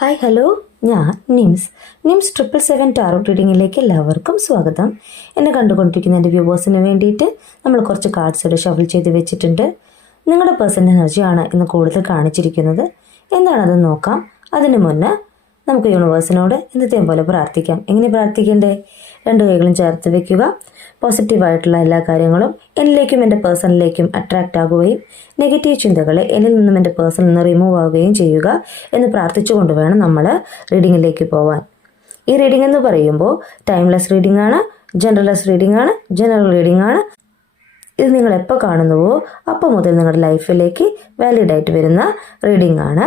Hi hello, ഞാൻ nymphs 777 tarot റീഡിങ്ങിലേക്ക് എല്ലാവർക്കും സ്വാഗതം. എന്നെ കണ്ടുകൊണ്ടിരിക്കുന്ന എൻ്റെ വ്യൂവേഴ്സിന് വേണ്ടിയിട്ട് നമ്മൾ കുറച്ച് കാർഡ്സ് ഷഫിൾ ചെയ്ത് വെച്ചിട്ടുണ്ട്. നിങ്ങളുടെ പേഴ്സൻ്റെ എനർജിയാണ് ഇന്ന് കൂടുതൽ കാണിച്ചിരിക്കുന്നത്. എന്താണെന്ന് നോക്കാം. അതിനു മുന്നേ നമുക്ക് യൂണിവേഴ്സിനോട് ഇന്നത്തെയും പോലെ പ്രാർത്ഥിക്കാം. എങ്ങനെ പ്രാർത്ഥിക്കണ്ടേ? രണ്ട് കൈകളും ചേർത്ത് വെക്കുക. പോസിറ്റീവായിട്ടുള്ള എല്ലാ കാര്യങ്ങളും എന്നിലേക്കും എൻ്റെ പേഴ്സണിലേക്കും അട്രാക്റ്റ് ആകുകയും നെഗറ്റീവ് ചിന്തകളെ എന്നിൽ നിന്നും എൻ്റെ പേഴ്സണിൽ നിന്ന് റിമൂവ് ആവുകയും ചെയ്യുക എന്ന് പ്രാർത്ഥിച്ചുകൊണ്ട് വേണം നമ്മൾ റീഡിങ്ങിലേക്ക് പോവാൻ. ഈ റീഡിംഗ് എന്ന് പറയുമ്പോൾ ടൈംലെസ് റീഡിംഗ് ആണ്, ജനറൽലെസ് റീഡിംഗ് ആണ്, ജനറൽ റീഡിംഗ് ആണ്. ഇത് നിങ്ങൾ എപ്പോൾ കാണുന്നുവോ അപ്പോൾ മുതൽ നിങ്ങളുടെ ലൈഫിലേക്ക് വാലിഡ് ആയിട്ട് വരുന്ന റീഡിംഗ് ആണ്.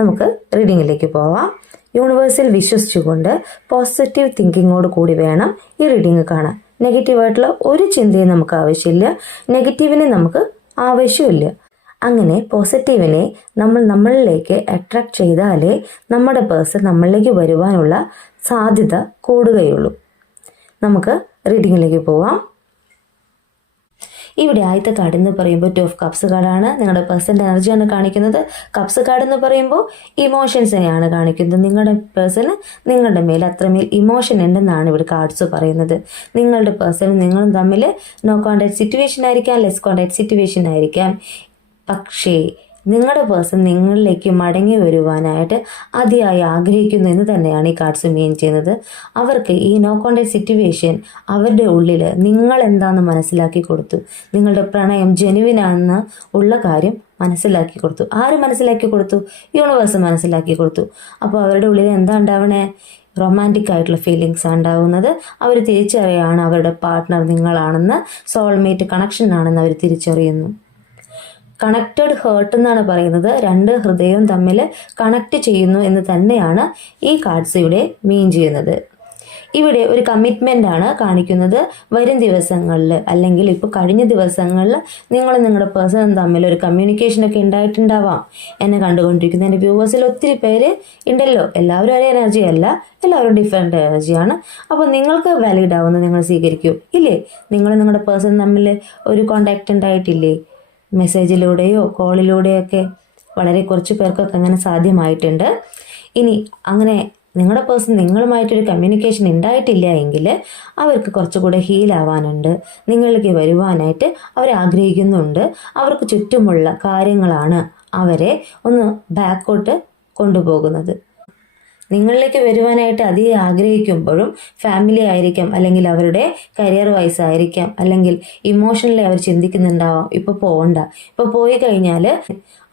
നമുക്ക് റീഡിങ്ങിലേക്ക് പോവാം. യൂണിവേഴ്സിൽ വിശ്വസിച്ചുകൊണ്ട് പോസിറ്റീവ് തിങ്കിങ്ങോട് കൂടി വേണം ഈ റീഡിംഗ് കാണാൻ. നെഗറ്റീവായിട്ടുള്ള ഒരു ചിന്തയും നമുക്ക് ആവശ്യമില്ല, നെഗറ്റീവിനെ നമുക്ക് ആവശ്യമില്ല. അങ്ങനെ പോസിറ്റീവിനെ നമ്മളിലേക്ക് അട്രാക്ട് ചെയ്താലേ നമ്മുടെ പേഴ്സൺ നമ്മളിലേക്ക് വരുവാനുള്ള സാധ്യത കൂടുകയുള്ളൂ. നമുക്ക് റീഡിങ്ങിലേക്ക് പോവാം. ഇവിടെ ആദ്യത്തെ കാർഡ് എന്ന് പറയുമ്പോൾ 2 ഓഫ് കപ്സ് കാർഡാണ്. നിങ്ങളുടെ പേഴ്സൻ്റെ എനർജിയാണ് കാണിക്കുന്നത്. കപ്സ് കാർഡ് എന്ന് പറയുമ്പോൾ ഇമോഷൻസിനെയാണ് കാണിക്കുന്നത്. നിങ്ങളുടെ പേഴ്സണ് നിങ്ങളുടെ മേൽ അത്രമേൽ ഇമോഷൻ ഉണ്ടെന്നാണ് ഇവിടെ കാർഡ്സ് പറയുന്നത്. നിങ്ങളുടെ പേഴ്സണും നിങ്ങളും തമ്മിൽ നോ കോൺടാക്ട് സിറ്റുവേഷൻ ആയിരിക്കാം, ലെസ് കോൺടാക്ട് സിറ്റുവേഷൻ ആയിരിക്കാം. പക്ഷേ നിങ്ങളുടെ പേഴ്സൺ നിങ്ങളിലേക്ക് മടങ്ങി വരുവാനായിട്ട് അതിയായി ആഗ്രഹിക്കുന്നു എന്ന് തന്നെയാണ് ഈ കാർഡ്സ് മീൻ ചെയ്യുന്നത്. അവർക്ക് ഈ നോ കോൺടാക്ട് സിറ്റുവേഷൻ അവരുടെ ഉള്ളിൽ നിങ്ങൾ എന്താണെന്ന് മനസ്സിലാക്കി കൊടുത്തു. നിങ്ങളുടെ പ്രണയം ജെനുവിനാണെന്ന് ഉള്ള കാര്യം മനസ്സിലാക്കി കൊടുത്തു. ആര് മനസ്സിലാക്കി കൊടുത്തു? യൂണിവേഴ്സ് മനസ്സിലാക്കി കൊടുത്തു. അപ്പോൾ അവരുടെ ഉള്ളിൽ എന്താ ഉണ്ടാവണേ? റൊമാൻറ്റിക് ആയിട്ടുള്ള ഫീലിങ്സ് ഉണ്ടാവുന്നത്. അവർ തിരിച്ചറിയാണ് അവരുടെ പാർട്ട്ണർ നിങ്ങളാണെന്ന്, സോൾമേറ്റ് കണക്ഷൻ ആണെന്ന് അവർ തിരിച്ചറിയുന്നു. കണക്റ്റഡ് ഹേർട്ട് എന്നാണ് പറയുന്നത്. രണ്ട് ഹൃദയവും തമ്മിൽ കണക്റ്റ് ചെയ്യുന്നു എന്ന് തന്നെയാണ് ഈ കാർഡ്സ് ഇവിടെ മീൻ ചെയ്യുന്നത്. ഇവിടെ ഒരു കമ്മിറ്റ്മെൻ്റ് ആണ് കാണിക്കുന്നത്. വരും ദിവസങ്ങളിൽ അല്ലെങ്കിൽ ഇപ്പോൾ കഴിഞ്ഞ ദിവസങ്ങളിൽ നിങ്ങളുടെ പേഴ്സണും തമ്മിൽ ഒരു കമ്മ്യൂണിക്കേഷനൊക്കെ ഉണ്ടായിട്ടുണ്ടാവാം. എന്നെ കണ്ടുകൊണ്ടിരിക്കുന്ന എൻ്റെ വ്യൂവേഴ്സിൽ ഒത്തിരി പേര് ഉണ്ടല്ലോ. എല്ലാവരും ഒരേ എനർജി അല്ല, എല്ലാവരും ഡിഫറെൻ്റ് എനർജിയാണ്. അപ്പോൾ നിങ്ങൾക്ക് വാലിഡ് ആവുന്നത് നിങ്ങൾ സ്വീകരിക്കൂ ഇല്ലേ? നിങ്ങളുടെ പേഴ്സൺ തമ്മിൽ ഒരു കോണ്ടാക്റ്റ് ഉണ്ടായിട്ടില്ലേ? മെസ്സേജിലൂടെയോ കോളിലൂടെയോ ഒക്കെ വളരെ കുറച്ച് പേർക്കൊക്കെ അങ്ങനെ സാധ്യമായിട്ടുണ്ട്. ഇനി അങ്ങനെ നിങ്ങളുടെ പേഴ്സൺ നിങ്ങളുമായിട്ടൊരു കമ്മ്യൂണിക്കേഷൻ ഉണ്ടായിട്ടില്ല എങ്കിൽ അവർക്ക് കുറച്ചുകൂടെ ഹീലാവാനുണ്ട്. നിങ്ങളിലേക്ക് വരുവാനായിട്ട് അവർ ആഗ്രഹിക്കുന്നുണ്ട്. അവർക്ക് ചുറ്റുമുള്ള കാര്യങ്ങളാണ് അവരെ ഒന്ന് ബാക്കോട്ട് കൊണ്ടുപോകുന്നത്. നിങ്ങളിലേക്ക് വരുവാനായിട്ട് അധികം ആഗ്രഹിക്കുമ്പോഴും ഫാമിലി ആയിരിക്കാം, അല്ലെങ്കിൽ അവരുടെ കരിയർ വൈസ് ആയിരിക്കാം, അല്ലെങ്കിൽ ഇമോഷണലി അവർ ചിന്തിക്കുന്നുണ്ടാവാം ഇപ്പോൾ പോകണ്ട, ഇപ്പോൾ പോയി കഴിഞ്ഞാൽ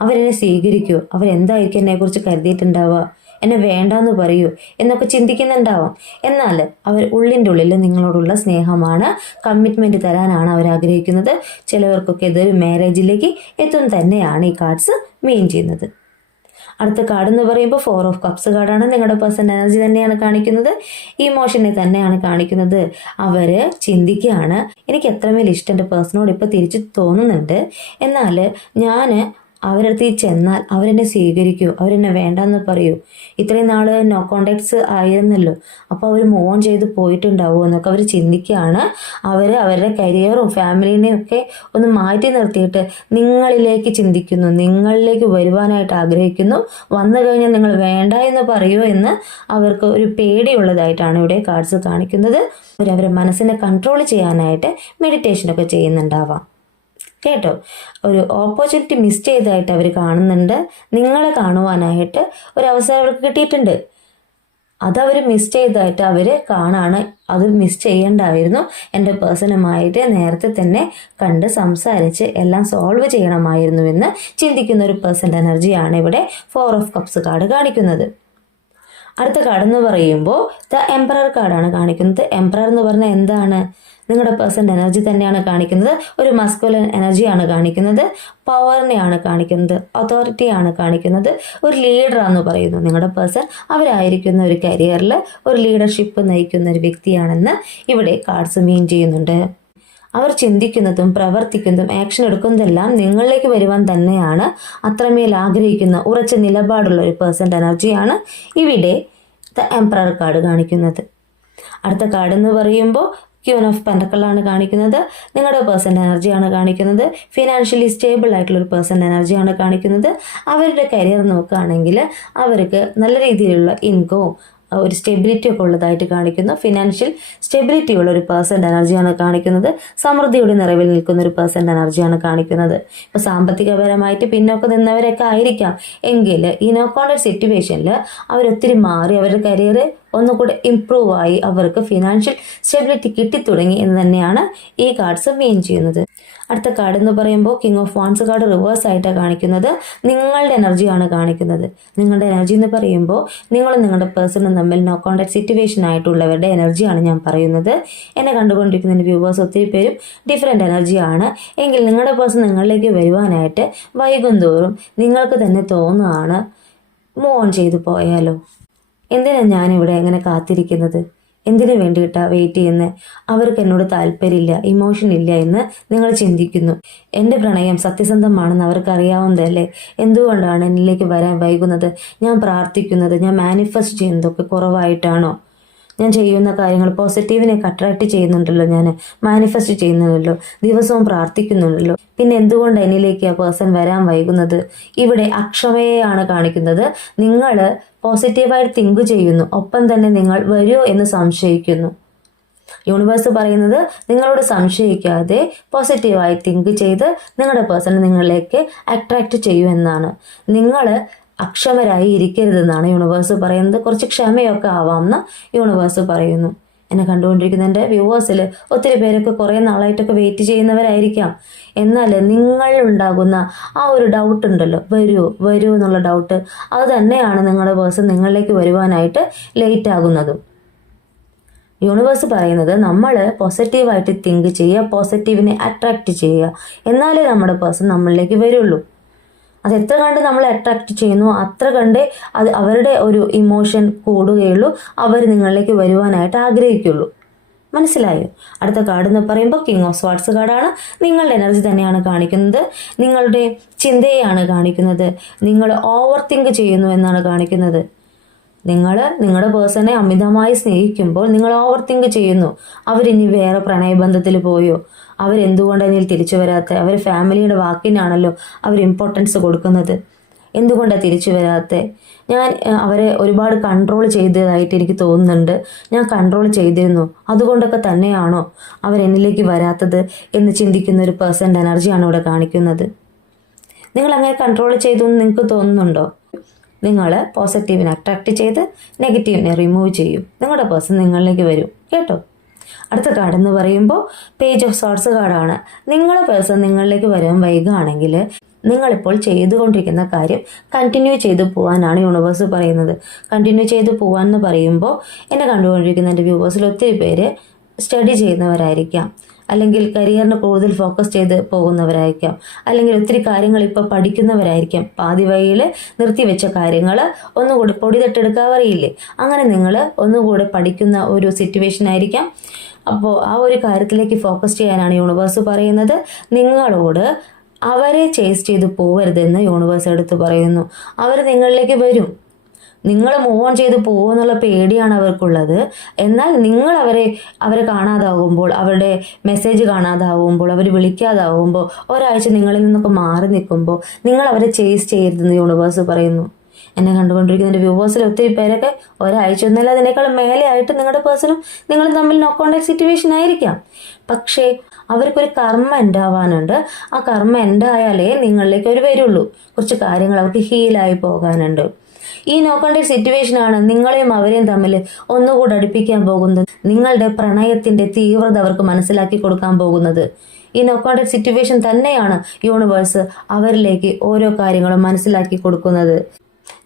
അവരെന്നെ സ്വീകരിക്കൂ, അവരെന്തായിരിക്കും എന്നെക്കുറിച്ച് കരുതിയിട്ടുണ്ടാവുക, എന്നെ വേണ്ടാന്ന് പറയൂ എന്നൊക്കെ ചിന്തിക്കുന്നുണ്ടാവാം. എന്നാൽ അവർ ഉള്ളിൻ്റെ ഉള്ളിൽ നിങ്ങളോടുള്ള സ്നേഹമാണ്, കമ്മിറ്റ്മെൻറ്റ് തരാനാണ് അവർ ആഗ്രഹിക്കുന്നത്. ചിലവർക്കൊക്കെ ഇതൊരു മാരേജിലേക്ക് എത്തും തന്നെയാണ് ഈ കാർഡ്സ് മീൻ ചെയ്യുന്നത്. അടുത്ത കാർഡ് എന്ന് പറയുമ്പോൾ 4 ഓഫ് കപ്സ് കാർഡാണ്. നിങ്ങളുടെ പേഴ്സൺ എനർജി തന്നെയാണ് കാണിക്കുന്നത്, ഇമോഷനെ തന്നെയാണ് കാണിക്കുന്നത്. അവർ ചിന്തിക്കുകയാണ്, എനിക്ക് എത്രമേൽ ഇഷ്ടം എൻ്റെ പേഴ്സണോട് ഇപ്പോൾ തിരിച്ച് തോന്നുന്നുണ്ട്, എന്നാൽ ഞാൻ അവരടുത്ത് ചെന്നാൽ അവരെന്നെ സ്വീകരിക്കൂ, അവരെന്നെ വേണ്ടെന്ന് പറയൂ. ഇത്രയും നാൾ നോ കോണ്ടാക്ട്സ് ആയിരുന്നല്ലോ, അപ്പോൾ അവർ മൂവ് ഓൺ ചെയ്ത് പോയിട്ടുണ്ടാവുമോ എന്നൊക്കെ അവർ ചിന്തിക്കുകയാണ്. അവർ അവരുടെ കരിയറും ഫാമിലിനെയും ഒക്കെ ഒന്ന് മാറ്റി നിർത്തിയിട്ട് നിങ്ങളിലേക്ക് ചിന്തിക്കുന്നു, നിങ്ങളിലേക്ക് വരുവാനായിട്ട് ആഗ്രഹിക്കുന്നു. വന്നു കഴിഞ്ഞാൽ നിങ്ങൾ വേണ്ട എന്ന് പറയുമോ എന്ന് അവർക്ക് ഒരു പേടിയുള്ളതായിട്ടാണ് ഇവിടെ കാർഡ്സ് കാണിക്കുന്നത്. അവരവരെ മനസ്സിനെ കൺട്രോൾ ചെയ്യാനായിട്ട് മെഡിറ്റേഷനൊക്കെ ചെയ്യുന്നുണ്ടാവാം കേട്ടോ. ഒരു ഓപ്പർച്യൂണിറ്റി മിസ് ചെയ്തതായിട്ട് അവർ കാണുന്നുണ്ട്. നിങ്ങളെ കാണുവാനായിട്ട് ഒരു അവസരം അവർക്ക് കിട്ടിയിട്ടുണ്ട്, അതവർ മിസ് ചെയ്തതായിട്ട് അവർ കാണാണ്. അത് മിസ് ചെയ്യേണ്ടായിരുന്നു. എൻ്റെ പേഴ്സണുമായിട്ട് നേരത്തെ തന്നെ കണ്ട് സംസാരിച്ച് എല്ലാം സോൾവ് ചെയ്യണമായിരുന്നു എന്ന് ചിന്തിക്കുന്ന ഒരു പേഴ്സൻ്റെ എനർജിയാണ് ഇവിടെ 4 ഓഫ് കപ്സ് കാർഡ് കാണിക്കുന്നത്. അടുത്ത കാർഡ് എന്ന് പറയുമ്പോൾ ദ എംപറർ കാർഡാണ് കാണിക്കുന്നത്. എംപറർ എന്ന് പറഞ്ഞാൽ എന്താണ്? നിങ്ങളുടെ പേഴ്സൻ്റെ എനർജി തന്നെയാണ് കാണിക്കുന്നത്. ഒരു മസ്കുലൻ എനർജിയാണ് കാണിക്കുന്നത്, പവറിനെയാണ് കാണിക്കുന്നത്, അതോറിറ്റിയാണ് കാണിക്കുന്നത്, ഒരു ലീഡറാന്ന് പറയുന്നു. നിങ്ങളുടെ പേഴ്സൺ അവരായിരിക്കുന്ന ഒരു കരിയറിൽ ഒരു ലീഡർഷിപ്പ് നയിക്കുന്ന ഒരു വ്യക്തിയാണെന്ന് ഇവിടെ കാർഡ്സ് മീൻ ചെയ്യുന്നുണ്ട്. അവർ ചിന്തിക്കുന്നതും പ്രവർത്തിക്കുന്നതും ആക്ഷൻ എടുക്കുന്നതെല്ലാം നിങ്ങളിലേക്ക് വരുവാൻ തന്നെയാണ് അത്രമേൽ ആഗ്രഹിക്കുന്ന ഉറച്ച നിലപാടുള്ള ഒരു പേഴ്സൻ്റെ എനർജിയാണ് ഇവിടെ ദ എംപറർ കാർഡ് കാണിക്കുന്നത്. അടുത്ത കാർഡ് എന്ന് പറയുമ്പോൾ ക്യൂൻ ഓഫ് പെൻഡക്കിളാണ് കാണിക്കുന്നത്. നിങ്ങളുടെ പേഴ്സൻ്റെ എനർജിയാണ് കാണിക്കുന്നത്. ഫിനാൻഷ്യലി സ്റ്റേബിൾ ആയിട്ടുള്ള ഒരു പേഴ്സൻ്റെ എനർജിയാണ് കാണിക്കുന്നത്. അവരുടെ കരിയർ നോക്കുകയാണെങ്കിൽ അവർക്ക് നല്ല രീതിയിലുള്ള ഇൻകവും ഒരു സ്റ്റെബിലിറ്റി ഒക്കെ ഉള്ളതായിട്ട് കാണിക്കുന്നു. ഫിനാൻഷ്യൽ സ്റ്റെബിലിറ്റി ഉള്ള ഒരു പേഴ്സൻ്റെ എനർജിയാണ് കാണിക്കുന്നത്. സമൃദ്ധിയുടെ നിറവിൽ നിൽക്കുന്ന ഒരു പേഴ്സൻ്റെ എനർജിയാണ് കാണിക്കുന്നത്. ഇപ്പോൾ സാമ്പത്തികപരമായിട്ട് പിന്നോക്കം നിന്നവരൊക്കെ ആയിരിക്കാം എങ്കിൽ ഈ നോ കോൺടാക്ട് സിറ്റുവേഷനിൽ അവരൊത്തിരി മാറി അവരുടെ കരിയർ ഒന്നുകൂടെ ഇംപ്രൂവ് ആയി അവർക്ക് ഫിനാൻഷ്യൽ സ്റ്റെബിലിറ്റി കിട്ടിത്തുടങ്ങി എന്ന് തന്നെയാണ് ഈ കാർഡ്സ് മീൻ ചെയ്യുന്നത്. അടുത്ത കാർഡ് എന്ന് പറയുമ്പോൾ king of wands card reverse ആയിട്ടാണ് കാണിക്കുന്നത്. നിങ്ങളുടെ എനർജിയാണ് കാണിക്കുന്നത്. നിങ്ങളുടെ എനർജി എന്ന് പറയുമ്പോൾ നിങ്ങളും നിങ്ങളുടെ പേഴ്സണും തമ്മിൽ നോ കോൺടാക്ട് സിറ്റുവേഷൻ ആയിട്ടുള്ളവരുടെ എനർജിയാണ് ഞാൻ പറയുന്നത്. എന്നെ കണ്ടുകൊണ്ടിരിക്കുന്ന വ്യൂവേഴ്സ് ഒത്തിരി പേരും ഡിഫറെൻ്റ് എനർജിയാണ് എങ്കിൽ നിങ്ങളുടെ പേഴ്സൺ നിങ്ങളിലേക്ക് വരുവാനായിട്ട് വൈകും തോറും നിങ്ങൾക്ക് തന്നെ തോന്നുകയാണ് മൂവ് ഓൺ ചെയ്തു പോയാലോ, എന്തിനാണ് ഞാനിവിടെ എങ്ങനെ കാത്തിരിക്കുന്നത്, എന്തിനു വേണ്ടിയിട്ടാണ് വെയിറ്റ് ചെയ്യുന്നത്, അവർക്ക് എന്നോട് താല്പര്യമില്ല, ഇമോഷൻ ഇല്ല എന്ന് നിങ്ങൾ ചിന്തിക്കുന്നു. എൻ്റെ പ്രണയം സത്യസന്ധമാണെന്ന് അവർക്ക് അറിയാവുന്നതല്ലേ, എന്തുകൊണ്ടാണ് എന്നിലേക്ക് വരാൻ വൈകുന്നത്? ഞാൻ പ്രാർത്ഥിക്കുന്നത്, ഞാൻ മാനിഫെസ്റ്റ് ചെയ്യുന്നതൊക്കെ കുറവായിട്ടാണോ? ഞാൻ ചെയ്യുന്ന കാര്യങ്ങൾ പോസിറ്റീവിനെയൊക്കെ അട്രാക്റ്റ് ചെയ്യുന്നുണ്ടല്ലോ, ഞാൻ മാനിഫെസ്റ്റ് ചെയ്യുന്നുണ്ടല്ലോ, ദിവസവും പ്രാർത്ഥിക്കുന്നുണ്ടല്ലോ, പിന്നെ എന്തുകൊണ്ട് എന്നിലേക്ക് ആ പേഴ്സൺ വരാൻ വൈകുന്നത്? ഇവിടെ അക്ഷമയെയാണ് കാണിക്കുന്നത്. നിങ്ങൾ പോസിറ്റീവായിട്ട് തിങ്ക് ചെയ്യുന്നു, ഒപ്പം തന്നെ നിങ്ങൾ വരുമോ എന്ന് സംശയിക്കുന്നു. യൂണിവേഴ്സ് പറയുന്നത് നിങ്ങളോട് സംശയിക്കാതെ പോസിറ്റീവായി തിങ്ക് ചെയ്ത് നിങ്ങളുടെ പേഴ്സൺ നിങ്ങളിലേക്ക് അട്രാക്റ്റ് ചെയ്യൂ എന്നാണ്. നിങ്ങൾ അക്ഷമരായി ഇരിക്കരുതെന്നാണ് യൂണിവേഴ്സ് പറയുന്നത്. കുറച്ച് ക്ഷമയൊക്കെ ആവാമെന്ന് യൂണിവേഴ്സ് പറയുന്നു. എന്നെ കണ്ടുകൊണ്ടിരിക്കുന്ന എൻ്റെ വ്യൂവേഴ്സിൽ ഒത്തിരി പേരൊക്കെ കുറേ നാളായിട്ടൊക്കെ വെയിറ്റ് ചെയ്യുന്നവരായിരിക്കാം. എന്നാൽ നിങ്ങൾ ഉണ്ടാകുന്ന ആ ഒരു ഡൗട്ട് ഉണ്ടല്ലോ, വരൂ എന്നുള്ള ഡൗട്ട്, അത് തന്നെയാണ് നിങ്ങളുടെ പേഴ്സൺ നിങ്ങളിലേക്ക് വരുവാനായിട്ട് ലേറ്റ് ആകുന്നതും. യൂണിവേഴ്സ് പറയുന്നത് നമ്മൾ പോസിറ്റീവായിട്ട് തിങ്ക് ചെയ്യുക, പോസിറ്റീവിനെ അട്രാക്റ്റ് ചെയ്യുക, എന്നാലേ നമ്മുടെ പേഴ്സൺ നമ്മളിലേക്ക് വരുള്ളൂ. അത് എത്ര കണ്ട് നമ്മൾ അട്രാക്റ്റ് ചെയ്യുന്നു അത്ര കണ്ട് അത് അവരുടെ ഒരു ഇമോഷൻ കൂടുകയുള്ളൂ, അവർ നിങ്ങളിലേക്ക് വരുവാനായിട്ട് ആഗ്രഹിക്കുള്ളൂ. മനസ്സിലായോ? അടുത്ത കാർഡ് എന്ന് പറയുമ്പോൾ കിങ് ഓഫ് സ്വാർഡ്സ് കാർഡാണ്. നിങ്ങളുടെ എനർജി തന്നെയാണ് കാണിക്കുന്നത്. നിങ്ങളുടെ ചിന്തയെയാണ് കാണിക്കുന്നത്. നിങ്ങൾ ഓവർ തിങ്ക് ചെയ്യുന്നു എന്നാണ് കാണിക്കുന്നത്. നിങ്ങളുടെ പേഴ്സണെ അമിതമായി സ്നേഹിക്കുമ്പോൾ നിങ്ങൾ ഓവർ തിങ്ക് ചെയ്യുന്നു. അവരിനി വേറെ പ്രണയബന്ധത്തിൽ പോയോ, അവരെന്തുകൊണ്ട് എന്നിൽ തിരിച്ചു വരാത്ത, അവർ ഫാമിലിയുടെ വാക്കിനാണല്ലോ അവർ ഇമ്പോർട്ടൻസ് കൊടുക്കുന്നത്, എന്തുകൊണ്ടാണ് തിരിച്ചു വരാത്ത? ഞാൻ അവരെ ഒരുപാട് കൺട്രോൾ ചെയ്തതായിട്ട് എനിക്ക് തോന്നുന്നുണ്ട്, ഞാൻ കൺട്രോൾ ചെയ്തിരുന്നു, അതുകൊണ്ടൊക്കെ തന്നെയാണോ അവരെന്നിലേക്ക് വരാത്തത് എന്ന് ചിന്തിക്കുന്ന ഒരു പേഴ്സൻ്റെ എനർജിയാണ് ഇവിടെ കാണിക്കുന്നത്. നിങ്ങൾ അങ്ങനെ കൺട്രോൾ ചെയ്തു എന്ന് നിങ്ങൾക്ക് തോന്നുന്നുണ്ടോ? നിങ്ങൾ പോസിറ്റീവിനെ അട്രാക്റ്റ് ചെയ്ത് നെഗറ്റീവിനെ റിമൂവ് ചെയ്യും, നിങ്ങളുടെ പേഴ്സൺ നിങ്ങളിലേക്ക് വരും കേട്ടോ. അടുത്ത കാർഡ് എന്ന് പറയുമ്പോൾ പേജ് ഓഫ് സോർട്സ് കാർഡാണ്. നിങ്ങളുടെ പേഴ്സൺ നിങ്ങളിലേക്ക് വരാൻ വൈകുകയാണെങ്കിൽ നിങ്ങളിപ്പോൾ ചെയ്തുകൊണ്ടിരിക്കുന്ന കാര്യം കണ്ടിന്യൂ ചെയ്തു പോകാനാണ് യൂണിവേഴ്സ് പറയുന്നത്. കണ്ടിന്യൂ ചെയ്തു പോകാൻ പറയുമ്പോൾ എന്നെ കണ്ടുകൊണ്ടിരിക്കുന്ന എൻ്റെ വ്യൂവേഴ്സിൽ ഒത്തിരി പേര് സ്റ്റഡി ചെയ്യുന്നവരായിരിക്കാം, അല്ലെങ്കിൽ കരിയറിന് കൂടുതൽ ഫോക്കസ് ചെയ്ത് പോകുന്നവരായിരിക്കാം, അല്ലെങ്കിൽ ഒത്തിരി കാര്യങ്ങൾ ഇപ്പോൾ പഠിക്കുന്നവരായിരിക്കാം. പാതി വഴിയിൽ നിർത്തിവെച്ച കാര്യങ്ങൾ ഒന്നുകൂടി പൊടി തട്ടെടുക്കാവറിയില്ലേ, അങ്ങനെ നിങ്ങൾ ഒന്നുകൂടെ പഠിക്കുന്ന ഒരു സിറ്റുവേഷൻ ആയിരിക്കാം. അപ്പോൾ ആ ഒരു കാര്യത്തിലേക്ക് ഫോക്കസ് ചെയ്യാനാണ് യൂണിവേഴ്സ് പറയുന്നത്. നിങ്ങളോട് അവരെ ചേസ് ചെയ്ത് പോവരുതെന്ന് യൂണിവേഴ്സ് എടുത്ത് പറയുന്നു. അവർ നിങ്ങളിലേക്ക് വരും, നിങ്ങൾ മൂവ് ഓൺ ചെയ്ത് പോകുമെന്നുള്ള പേടിയാണ് അവർക്കുള്ളത്. എന്നാൽ നിങ്ങൾ അവരെ കാണാതാവുമ്പോൾ, അവരുടെ മെസ്സേജ് കാണാതാവുമ്പോൾ, അവർ വിളിക്കാതാവുമ്പോൾ, ഒരാഴ്ച നിങ്ങളിൽ നിന്നൊക്കെ മാറി നിൽക്കുമ്പോൾ നിങ്ങൾ അവരെ ചേസ് ചെയ്യരുതെന്ന് യൂണിവേഴ്സ് പറയുന്നു. എന്നെ കണ്ടുകൊണ്ടിരിക്കുന്ന വ്യൂവേഴ്സിൽ ഒത്തിരി പേരൊക്കെ ഒരാഴ്ച ഒന്നല്ല അതിനേക്കാളും മേലെ ആയിട്ട് നിങ്ങളുടെ പേഴ്സണും നിങ്ങളും തമ്മിൽ നോ കോൺടാക്ട് സിറ്റുവേഷൻ ആയിരിക്കാം. പക്ഷേ അവർക്കൊരു കർമ്മ ഉണ്ടാവാനുണ്ട്. ആ കർമ്മ ഉണ്ടായാലേ നിങ്ങളിലേക്ക് അവർ വരുള്ളൂ. കുറച്ച് കാര്യങ്ങൾ അവർക്ക് ഹീലായി പോകാനുണ്ട്. ഈ നോ കോൺടാക്ട് സിറ്റുവേഷനാണ് നിങ്ങളെയും അവരെയും തമ്മിൽ ഒന്നുകൂടെ അടുപ്പിക്കാൻ പോകുന്നത്. നിങ്ങളുടെ പ്രണയത്തിന്റെ തീവ്രത അവർക്ക് മനസ്സിലാക്കി കൊടുക്കാൻ പോകുന്നത്. ഈ നോ കോൺടാക്ട് സിറ്റുവേഷൻ തന്നെയാണ് യൂണിവേഴ്സ് അവരിലേക്ക് ഓരോ കാര്യങ്ങളും മനസ്സിലാക്കി കൊടുക്കുന്നത്.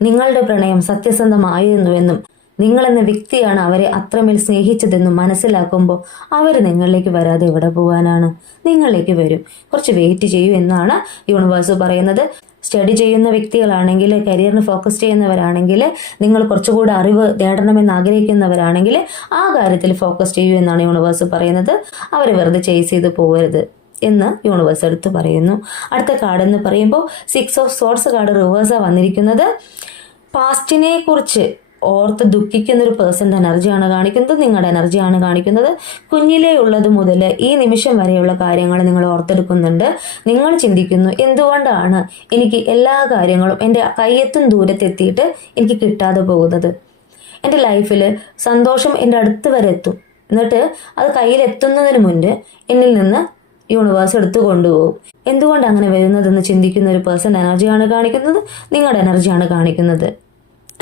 നിങ്ങളുടെ പ്രണയം സത്യസന്ധമായിരുന്നുവെന്നും നിങ്ങളെന്ന വ്യക്തിയാണ് അവരെ അത്രമേൽ സ്നേഹിച്ചതെന്നും മനസ്സിലാക്കുമ്പോൾ അവർ നിങ്ങളിലേക്ക് വരാതെ എവിടെ പോകാനാണ്? നിങ്ങളിലേക്ക് വരും. കുറച്ച് വെയിറ്റ് ചെയ്യൂ എന്നാണ് യൂണിവേഴ്സ് പറയുന്നത്. സ്റ്റഡി ചെയ്യുന്ന വ്യക്തികളാണെങ്കിൽ, കരിയറിന് ഫോക്കസ് ചെയ്യുന്നവരാണെങ്കിൽ, നിങ്ങൾ കുറച്ചുകൂടി അറിവ് നേടണമെന്ന് ആഗ്രഹിക്കുന്നവരാണെങ്കിൽ ആ കാര്യത്തിൽ ഫോക്കസ് ചെയ്യൂ എന്നാണ് യൂണിവേഴ്സ് പറയുന്നത്. അവരെ വെറുതെ ചേസ് ചെയ്ത് പോകരുത് എന്ന് യൂണിവേഴ്സ് എടുത്ത് പറയുന്നു. അടുത്ത കാർഡ് എന്ന് പറയുമ്പോൾ 6 ഓഫ് സോർട്സ് കാർഡ് റിവേഴ്സാണ് വന്നിരിക്കുന്നത്. പാസ്റ്റിനെ കുറിച്ച് ഓർത്ത് ദുഃഖിക്കുന്ന ഒരു പേഴ്സൻ്റെ എനർജിയാണ് കാണിക്കുന്നത്, നിങ്ങളുടെ എനർജിയാണ് കാണിക്കുന്നത്. കുഞ്ഞിലേ ഉള്ളത് മുതൽ ഈ നിമിഷം വരെയുള്ള കാര്യങ്ങൾ നിങ്ങൾ ഓർത്തെടുക്കുന്നുണ്ട്. നിങ്ങൾ ചിന്തിക്കുന്നു, എന്തുകൊണ്ടാണ് എനിക്ക് എല്ലാ കാര്യങ്ങളും എൻ്റെ കയ്യെത്തും ദൂരത്തെത്തിയിട്ട് എനിക്ക് കിട്ടാതെ പോകുന്നത്? എൻ്റെ ലൈഫിൽ സന്തോഷം എൻ്റെ അടുത്ത് വരെ എത്തും, എന്നിട്ട് അത് കയ്യിലെത്തുന്നതിന് മുൻപ് എന്നിൽ നിന്ന് യൂണിവേഴ്സ് എടുത്തു കൊണ്ടുപോകും. എന്തുകൊണ്ട് അങ്ങനെ വരുന്നതെന്ന് ചിന്തിക്കുന്ന ഒരു പേഴ്സൻ്റെ എനർജിയാണ് കാണിക്കുന്നത്, നിങ്ങളുടെ എനർജിയാണ് കാണിക്കുന്നത്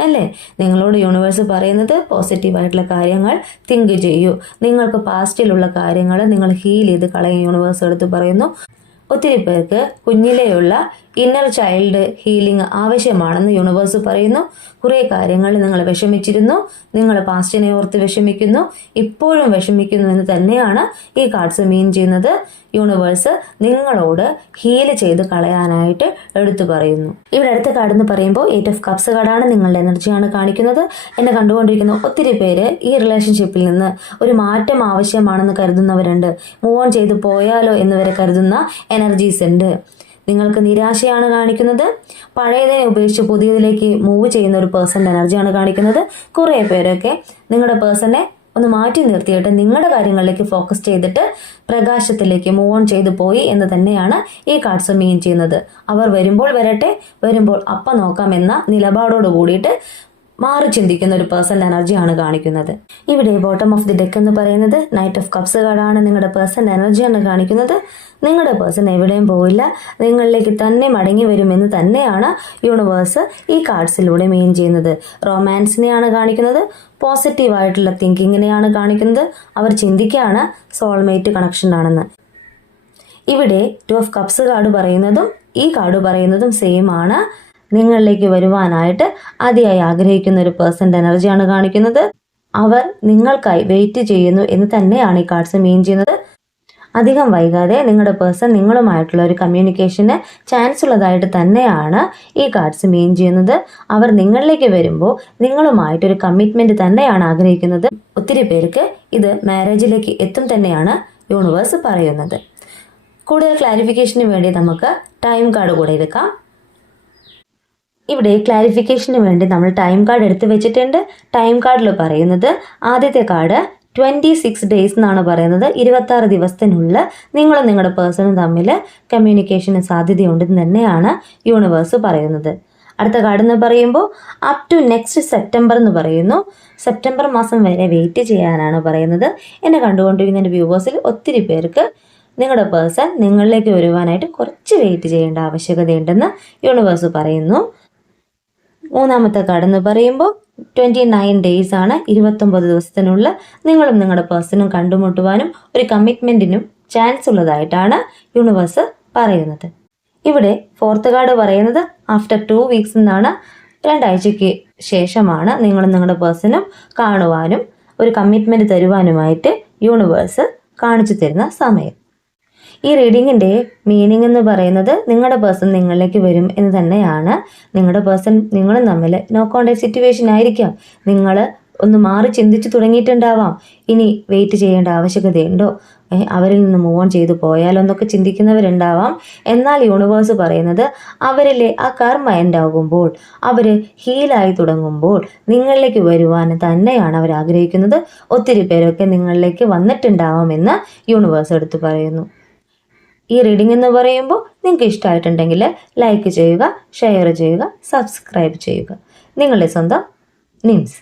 അല്ലേ? നിങ്ങളോട് യൂണിവേഴ്സ് പറയുന്നത് പോസിറ്റീവായിട്ടുള്ള കാര്യങ്ങൾ തിങ്ക് ചെയ്യൂ. നിങ്ങൾക്ക് പാസ്റ്റിലുള്ള കാര്യങ്ങൾ നിങ്ങൾ ഹീൽ ചെയ്ത് കളയും യൂണിവേഴ്സ് എടുത്ത് പറയുന്നു. ഒത്തിരി പേർക്ക് കുഞ്ഞിലെയുള്ള ഇന്നർ ചൈൽഡ് ഹീലിംഗ് ആവശ്യമാണെന്ന് യൂണിവേഴ്സ് പറയുന്നു. കുറേ കാര്യങ്ങൾ നിങ്ങൾ വിഷമിച്ചിരുന്നു, നിങ്ങൾ പാസ്റ്റിനെ ഓർത്ത് വിഷമിക്കുന്നു, ഇപ്പോഴും വിഷമിക്കുന്നു എന്ന് തന്നെയാണ് ഈ കാർഡ്സ് മീൻ ചെയ്യുന്നത്. യൂണിവേഴ്സ് നിങ്ങളോട് ഹീൽ ചെയ്ത് കളയാനായിട്ട് എടുത്തു പറയുന്നു. ഇവിടെ അടുത്ത കാർഡ് എന്ന് പറയുമ്പോൾ 8 ഓഫ് കപ്സ് കാർഡാണ്. നിങ്ങളുടെ എനർജിയാണ് കാണിക്കുന്നത്. എന്നെ കണ്ടുകൊണ്ടിരിക്കുന്ന ഒത്തിരി പേര് ഈ റിലേഷൻഷിപ്പിൽ നിന്ന് ഒരു മാറ്റം ആവശ്യമാണെന്ന് കരുതുന്നവരുണ്ട്. മൂവ് ഓൺ ചെയ്ത് പോയാലോ എന്ന് വരെ കരുതുന്ന എനർജീസ് ഉണ്ട്. നിങ്ങൾക്ക് നിരാശയാണ് കാണിക്കുന്നത്. പഴയതിനെ ഉപേക്ഷിച്ച് പുതിയതിലേക്ക് മൂവ് ചെയ്യുന്ന ഒരു പേഴ്സൻ്റെ എനർജിയാണ് കാണിക്കുന്നത്. കുറേ പേരൊക്കെ നിങ്ങളുടെ പേഴ്സണെ ഒന്ന് മാറ്റി നിർത്തിയിട്ട് നിങ്ങളുടെ കാര്യങ്ങളിലേക്ക് ഫോക്കസ് ചെയ്തിട്ട് പ്രകാശത്തിലേക്ക് മൂവ് ഓൺ ചെയ്തു പോയി എന്ന് തന്നെയാണ് ഈ കാർഡ്സ് മീൻ ചെയ്യുന്നത്. അവർ വരുമ്പോൾ വരട്ടെ, വരുമ്പോൾ അപ്പം നോക്കാം എന്ന നിലപാടോട് കൂടിയിട്ട് മാറി ചിന്തിക്കുന്ന ഒരു പേഴ്സൻ്റെ എനർജിയാണ് കാണിക്കുന്നത്. ഇവിടെ ബോട്ടം ഓഫ് ദി ഡെക്ക് എന്ന് പറയുന്നത് നൈറ്റ് ഓഫ് കപ്സ് കാർഡാണ്. നിങ്ങളുടെ പേഴ്സൻ്റെ എനർജിയാണ് കാണിക്കുന്നത്. നിങ്ങളുടെ പേഴ്സൺ എവിടെയും പോയില്ല, നിങ്ങളിലേക്ക് തന്നെ മടങ്ങി വരുമെന്ന് തന്നെയാണ് യൂണിവേഴ്സ് ഈ കാർഡ്സിലൂടെ മീൻ ചെയ്യുന്നത്. റൊമാൻസിനെയാണ് കാണിക്കുന്നത്, പോസിറ്റീവായിട്ടുള്ള തിങ്കിങ്ങിനെയാണ് കാണിക്കുന്നത്. അവർ ചിന്തിക്കുകയാണ് സോൾമേറ്റ് കണക്ഷൻ ആണെന്ന്. ഇവിടെ 2 ഓഫ് കപ്സ് കാർഡ് പറയുന്നതും ഈ കാർഡ് പറയുന്നതും സെയിം ആണ്. നിങ്ങളിലേക്ക് വരുവാനായിട്ട് അതിയായി ആഗ്രഹിക്കുന്ന ഒരു പേഴ്സൻ്റെ എനർജിയാണ് കാണിക്കുന്നത്. അവർ നിങ്ങൾക്കായി വെയിറ്റ് ചെയ്യുന്നു എന്ന് തന്നെയാണ് ഈ കാർഡ്സ് മീൻ ചെയ്യുന്നത്. അധികം വൈകാതെ നിങ്ങളുടെ പേഴ്സൺ നിങ്ങളുമായിട്ടുള്ള ഒരു കമ്മ്യൂണിക്കേഷന് ചാൻസ് ഉള്ളതായിട്ട് തന്നെയാണ് ഈ കാർഡ്സ് മീൻ ചെയ്യുന്നത്. അവർ നിങ്ങളിലേക്ക് വരുമ്പോൾ നിങ്ങളുമായിട്ടൊരു കമ്മിറ്റ്മെൻറ്റ് തന്നെയാണ് ആഗ്രഹിക്കുന്നത്. ഒത്തിരി പേർക്ക് ഇത് മാരേജിലേക്ക് എത്തും തന്നെയാണ് യൂണിവേഴ്സ് പറയുന്നത്. കൂടുതൽ ക്ലാരിഫിക്കേഷന് വേണ്ടി നമുക്ക് ടൈം കാർഡ് കൂടെ എടുക്കാം. ഇവിടെ ക്ലാരിഫിക്കേഷന് വേണ്ടി നമ്മൾ ടൈം കാർഡ് എടുത്ത് വെച്ചിട്ടുണ്ട്. ടൈം കാർഡിൽ പറയുന്നത് ആദ്യത്തെ കാർഡ് 26 ഡേയ്സ് എന്നാണ് പറയുന്നത്. 26 ദിവസത്തിനുള്ളിൽ നിങ്ങളും നിങ്ങളുടെ പേഴ്സണും തമ്മിൽ കമ്മ്യൂണിക്കേഷന് സാധ്യതയുണ്ടെന്ന് തന്നെയാണ് യൂണിവേഴ്സ് പറയുന്നത്. അടുത്ത കാർഡ് എന്ന് പറയുമ്പോൾ അപ് ടു നെക്സ്റ്റ് സെപ്റ്റംബർ എന്ന് പറയുന്നു. സെപ്റ്റംബർ മാസം വരെ വെയിറ്റ് ചെയ്യാനാണ് പറയുന്നത്. എന്നെ കണ്ടുകൊണ്ടിരിക്കുന്ന എൻ്റെ വ്യൂവേഴ്സിൽ ഒത്തിരി പേർക്ക് നിങ്ങളുടെ പേഴ്സൺ നിങ്ങളിലേക്ക് വരുവാനായിട്ട് കുറച്ച് വെയിറ്റ് ചെയ്യേണ്ട ആവശ്യകതയുണ്ടെന്ന് യൂണിവേഴ്സ് പറയുന്നു. മൂന്നാമത്തെ കാർഡ് എന്ന് പറയുമ്പോൾ 29 ഡേയ്സ് ആണ്. 29 ദിവസത്തിനുള്ളിൽ നിങ്ങളും നിങ്ങളുടെ പേഴ്സണും കണ്ടുമുട്ടുവാനും ഒരു കമ്മിറ്റ്മെൻറ്റിനും ചാൻസ് ഉള്ളതായിട്ടാണ് യൂണിവേഴ്സ് പറയുന്നത്. ഇവിടെ ഫോർത്ത് കാർഡ് പറയുന്നത് ആഫ്റ്റർ 2 വീക്സ് എന്നാണ്. 2 ആഴ്ചയ്ക്ക് ശേഷമാണ് നിങ്ങളും നിങ്ങളുടെ പേഴ്സണും കാണുവാനും ഒരു കമ്മിറ്റ്മെൻറ്റ് തരുവാനുമായിട്ട് യൂണിവേഴ്സ് കാണിച്ചു തരുന്ന സമയം. ഈ റീഡിങ്ങിൻ്റെ മീനിങ് എന്ന് പറയുന്നത് നിങ്ങളുടെ പേഴ്സൺ നിങ്ങളിലേക്ക് വരും എന്ന് തന്നെയാണ്. നിങ്ങളുടെ പേഴ്സൺ നിങ്ങളും തമ്മിൽ നോ കോണ്ടാക്ട് സിറ്റുവേഷൻ ആയിരിക്കാം. നിങ്ങൾ ഒന്ന് മാറി ചിന്തിച്ചു തുടങ്ങിയിട്ടുണ്ടാവാം. ഇനി വെയിറ്റ് ചെയ്യേണ്ട ആവശ്യകതയുണ്ടോ, അവരിൽ നിന്ന് മൂവ് ഓൺ ചെയ്തു പോയാലോ എന്നൊക്കെ ചിന്തിക്കുന്നവരുണ്ടാവാം. എന്നാൽ യൂണിവേഴ്സ് പറയുന്നത് അവരിലെ ആ കർമ്മ എൻഡ് ആകുമ്പോൾ, അവർ ഹീലായി തുടങ്ങുമ്പോൾ നിങ്ങളിലേക്ക് വരുവാൻ തന്നെയാണ് അവർ ആഗ്രഹിക്കുന്നത്. ഒത്തിരി പേരൊക്കെ നിങ്ങളിലേക്ക് വന്നിട്ടുണ്ടാവാമെന്ന് യൂണിവേഴ്സ് എടുത്ത് പറയുന്നു. ഈ റീഡിംഗ് എന്ന് പറയുമ്പോൾ നിങ്ങൾക്ക് ഇഷ്ടമായിട്ടുണ്ടെങ്കിൽ ലൈക്ക് ചെയ്യുക, ഷെയർ ചെയ്യുക, സബ്സ്ക്രൈബ് ചെയ്യുക. നിങ്ങളുടെ സ്വന്തം നിംസ്.